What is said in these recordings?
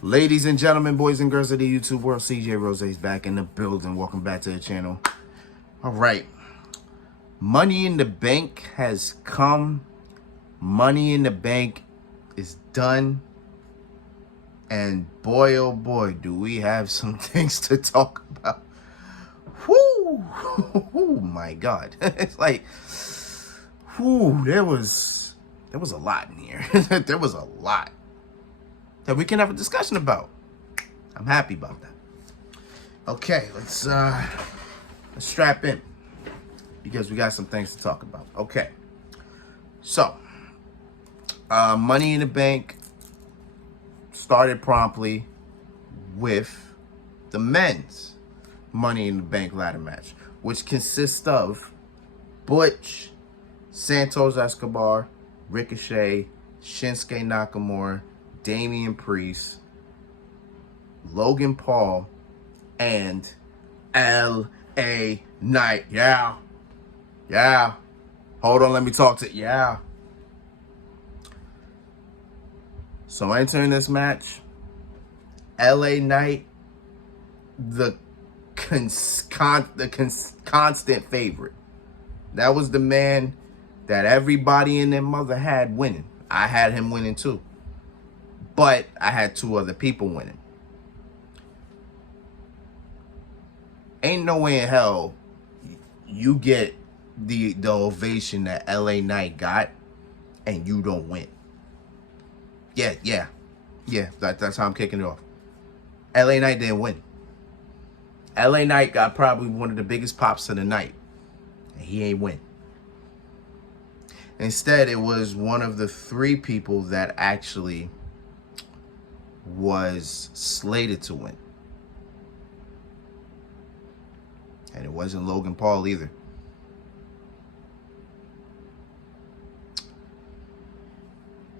Ladies and gentlemen, boys and girls of the YouTube world, CJ Rose's back in the building. Welcome back to the channel. All right. Money in the Bank has come. Money in the Bank is done. And boy, oh boy, do we have some things to talk about. Whoo! Oh my God. It's like, whoo, there was a lot in here. There was a lot that we can have a discussion about. I'm happy about that. Okay, let's strap in because we got some things to talk about. Okay, so Money in the Bank started promptly with the men's Money in the Bank ladder match, which consists of Butch, Santos Escobar, Ricochet, Shinsuke Nakamura, Damian Priest, Logan Paul, and L.A. Knight. Yeah. Hold on, let me talk to yeah. So entering this match, L.A. Knight, the constant favorite. That was the man that everybody and their mother had winning. I had him winning too. But I had two other people winning. Ain't no way in hell you get the ovation that LA Knight got and you don't win. Yeah. That's how I'm kicking it off. LA Knight didn't win. LA Knight got probably one of the biggest pops of the night. And he ain't win. Instead, it was one of the three people that actually was slated to win. And it wasn't Logan Paul either.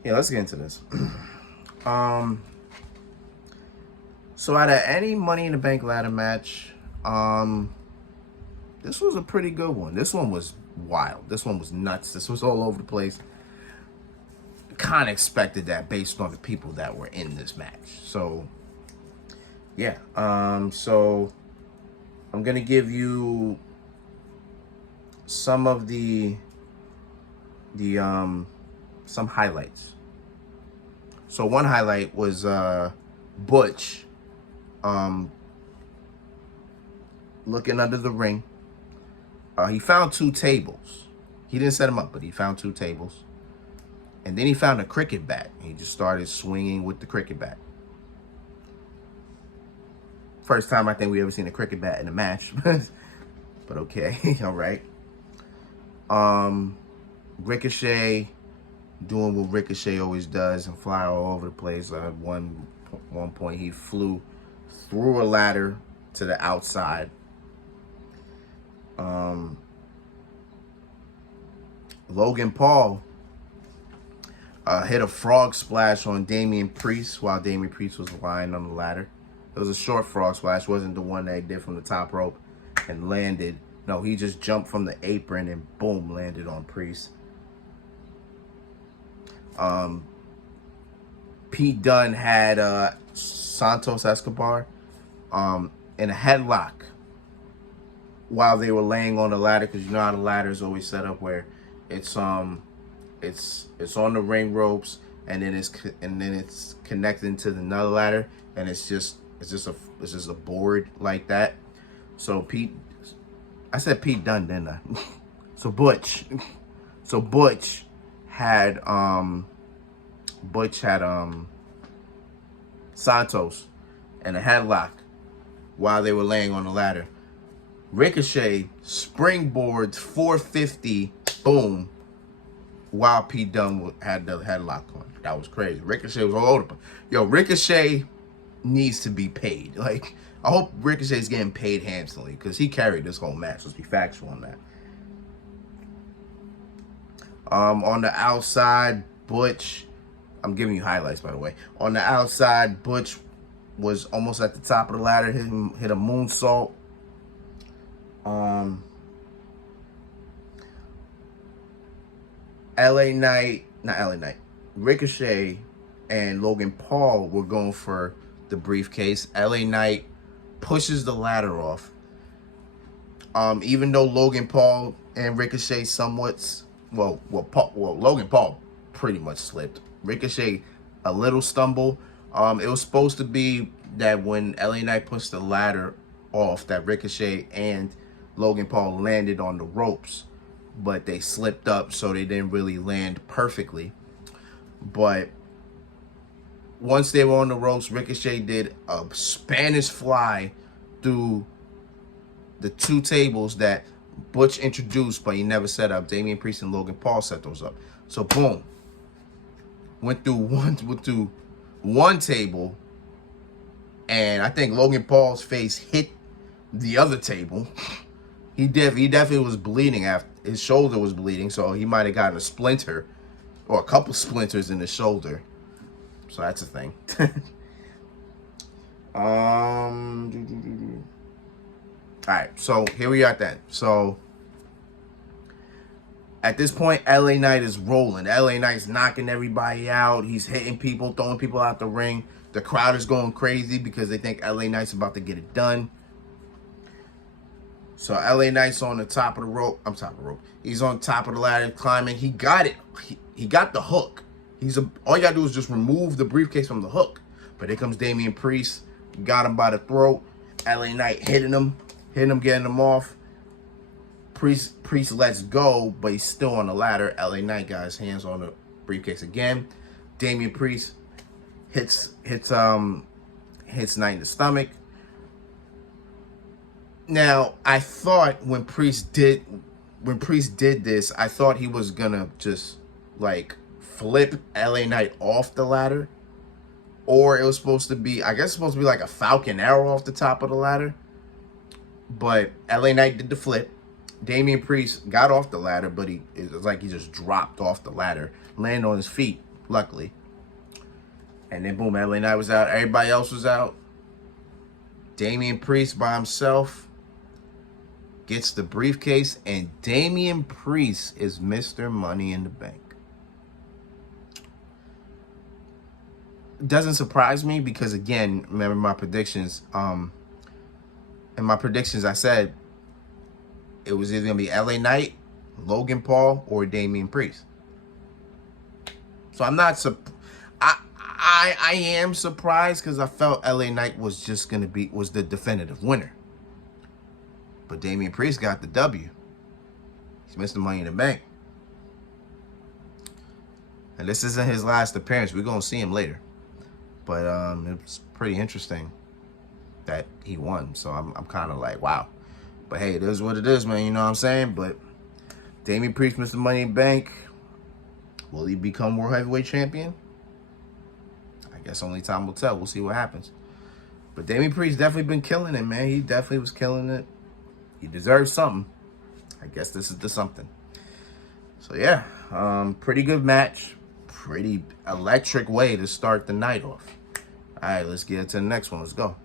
Yeah, let's get into this. So out of any Money in the Bank ladder match, this was a pretty good one. This one was wild. This one was nuts. This was all over the place. Kind of expected that based on the people that were in this match. So yeah, so I'm gonna give you some of the some highlights. So one highlight was Butch looking under the ring. He found two tables. He didn't set them up, but he found two tables. And then he found a cricket bat. He just started swinging with the cricket bat. First time I think we ever seen a cricket bat in a match. But okay, all right. Ricochet doing what Ricochet always does and fly all over the place. At one point he flew through a ladder to the outside. Logan Paul hit a frog splash on Damian Priest while Damian Priest was lying on the ladder. It was a short frog splash. Wasn't the one that he did from the top rope and landed. No, he just jumped from the apron and boom, landed on Priest. Pete Dunne had Santos Escobar in a headlock while they were laying on the ladder, because you know how the ladder is always set up where it's on the ring ropes and then it's connected to another ladder, and it's just a board like that. So I said Pete Dunne, didn't I? So Butch had Santos in a headlock while they were laying on the ladder. Ricochet springboards 450, boom, while Pete Dunne had the headlock on. That was crazy. Ricochet was all over the place. Yo, Ricochet needs to be paid. Like, I hope Ricochet's getting paid handsomely, because he carried this whole match. Let's be factual on that. On the outside, Butch, I'm giving you highlights, by the way. On the outside, Butch was almost at the top of the ladder, hit a moonsault. Ricochet and Logan Paul were going for the briefcase. LA Knight pushes the ladder off. Even though Logan Paul and Ricochet Logan Paul pretty much slipped. Ricochet a little stumble. It was supposed to be that when LA Knight pushed the ladder off, that Ricochet and Logan Paul landed on the ropes, but they slipped up, so they didn't really land perfectly. But once they were on the ropes, Ricochet did a Spanish fly through the two tables that Butch introduced, but he never set up. Damian Priest and Logan Paul set those up. So boom, went through one table, and I think Logan Paul's face hit the other table. He definitely was bleeding. After his shoulder was bleeding, so he might have gotten a splinter or a couple splinters in the shoulder. So that's a thing. All right, so here we are then. So at this point, LA Knight is rolling. LA Knight's knocking everybody out. He's hitting people, throwing people out the ring. The crowd is going crazy because they think LA Knight's about to get it done. So LA Knight's on the top of the rope. He's on top of the ladder climbing. He got it. He got the hook. All you gotta do is just remove the briefcase from the hook. But here comes Damian Priest. Got him by the throat. LA Knight hitting him, getting him off. Priest lets go, but he's still on the ladder. LA Knight got his hands on the briefcase again. Damian Priest hits Knight in the stomach. Now, I thought when Priest did this, I thought he was gonna just like flip LA Knight off the ladder, or it was supposed to be, I guess it's supposed to be like a Falcon Arrow off the top of the ladder. But LA Knight did the flip. Damian Priest got off the ladder, but it was like he just dropped off the ladder, landed on his feet, luckily. And then boom, LA Knight was out. Everybody else was out. Damian Priest by himself gets the briefcase, and Damian Priest is Mr. Money in the Bank. Doesn't surprise me because, again, remember my predictions. In my predictions, I said it was either going to be LA Knight, Logan Paul, or Damian Priest. So I'm not I am surprised because I felt LA Knight was just going to was the definitive winner. But Damian Priest got the W. He's Mr. Money in the Bank. And this isn't his last appearance. We're going to see him later. But it's pretty interesting that he won. So I'm kind of like, wow. But hey, it is what it is, man. You know what I'm saying? But Damian Priest, Mr. Money in the Bank. Will he become World Heavyweight Champion? I guess only time will tell. We'll see what happens. But Damian Priest definitely been killing it, man. He definitely was killing it. He deserves something. I guess this is the something. So yeah, pretty good match. Pretty electric way to start the night off. All right, let's get into the next one. Let's go.